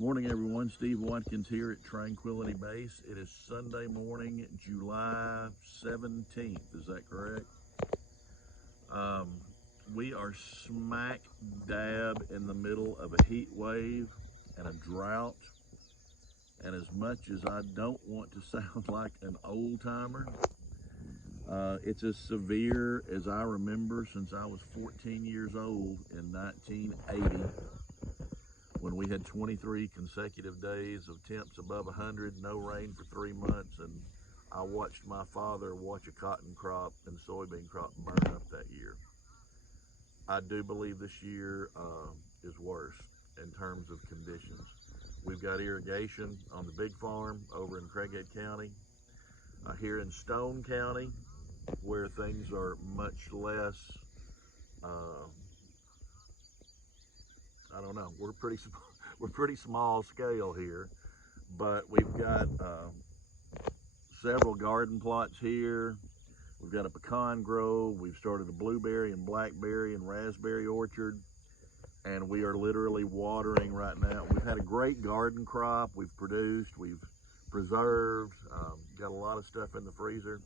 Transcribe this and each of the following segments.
Morning, everyone. Steve Watkins here at Tranquility Base. It is Sunday morning, July 17th. Is that correct? Um, we are smack dab in the middle of a heat wave and a drought. And as much as I don't want to sound like an old timer, it's as severe as I remember since I was 14 years old in 1980, when we had 23 consecutive days of temps above 100, no rain for 3 months, and I watched my father watch a cotton crop and soybean crop burn up that year. I do believe this year is worse in terms of conditions. We've got irrigation on the big farm over in Craighead County. Here in Stone County, where things are much less, I don't know, we're pretty small scale here, but we've got several garden plots here. We've got a pecan grove. We've started a blueberry and blackberry and raspberry orchard, and we are literally watering right now. We've had a great garden crop. We've produced, we've preserved, got a lot of stuff in the freezer,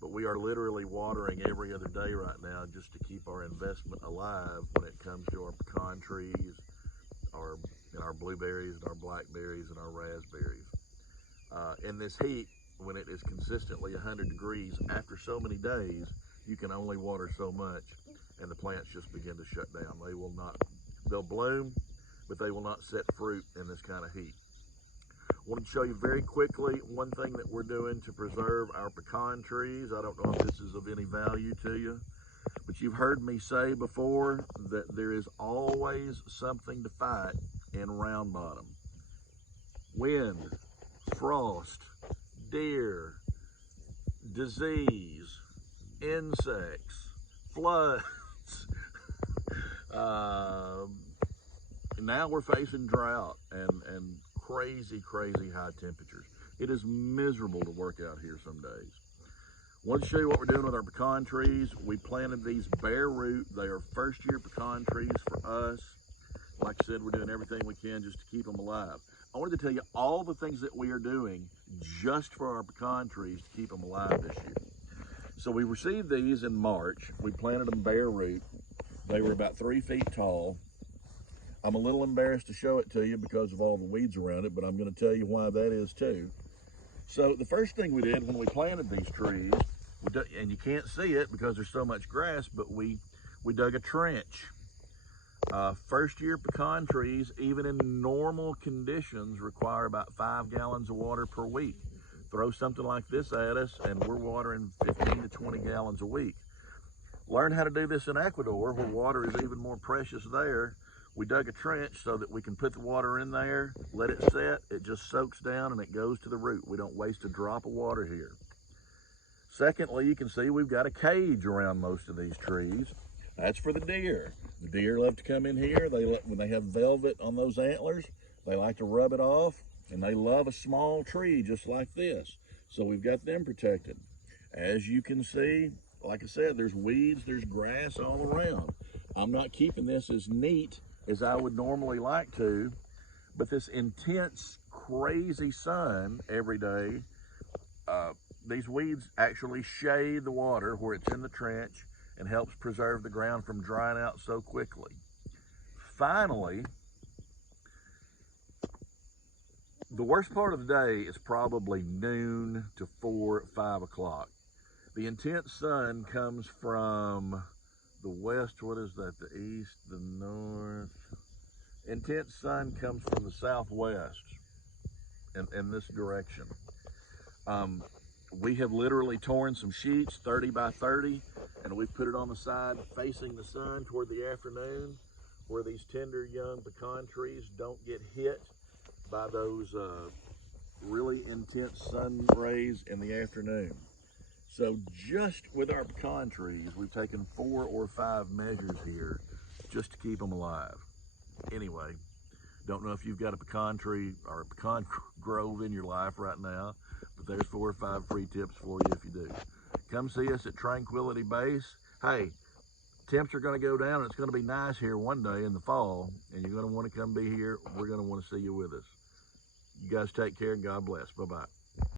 but we are literally watering every other day right now just to keep our investment alive when it comes to our pecan trees, our blueberries and our blackberries and our raspberries. In this heat, when it is consistently 100 degrees, after so many days, you can only water so much, and the plants just begin to shut down. They'll bloom, but they will not set fruit in this kind of heat. I wanted to show you very quickly one thing that we're doing to preserve our pecan trees. I don't know if this is of any value to you, but you've heard me say before that there is always something to fight in round bottom. Wind, frost, deer, disease, insects, floods. Now we're facing drought and crazy high temperatures. It is miserable to work out here some days. I want to show you what we're doing with our pecan trees. We planted these bare root. They are first year pecan trees for us. Like I said, we're doing everything we can just to keep them alive. I wanted to tell you all the things that we are doing just for our pecan trees to keep them alive this year. So we received these in March. We planted them bare root. They were about 3 feet tall. I'm a little embarrassed to show it to you because of all the weeds around it, but I'm going to tell you why that is too. So the first thing we did when we planted these trees, and you can't see it because there's so much grass, but we dug a trench. First year pecan trees, even in normal conditions, require about 5 gallons of water per week. Throw something like this at us and we're watering 15 to 20 gallons a week. Learn how to do this in Ecuador, where water is even more precious there. We dug a trench so that we can put the water in there, let it set, it just soaks down and it goes to the root. We don't waste a drop of water here. Secondly, you can see we've got a cage around most of these trees. That's for the deer. The deer love to come in here. When they have velvet on those antlers, they like to rub it off, and they love a small tree just like this. So we've got them protected. As you can see, like I said, there's weeds, there's grass all around. I'm not keeping this as neat as I would normally like to, but this intense, crazy sun every day, these weeds actually shade the water where it's in the trench and helps preserve the ground from drying out so quickly. Finally, the worst part of the day is probably noon to 4, 5 o'clock. The intense sun comes from the west. What is that? The east, the north. Intense sun comes from the southwest in this direction. We have literally torn some sheets 30 by 30, and we've put it on the side facing the sun toward the afternoon, where these tender young pecan trees don't get hit by those really intense sun rays in the afternoon. So just with our pecan trees, we've taken 4 or 5 measures here just to keep them alive. Anyway, don't know if you've got a pecan tree or a pecan grove in your life right now, but there's 4 or 5 free tips for you if you do. Come see us at Tranquility Base. Hey, Temps are going to go down, and it's going to be nice here one day in the fall, and you're going to want to come be here. We're going to want to see you with us. You guys take care, and God bless. Bye-bye.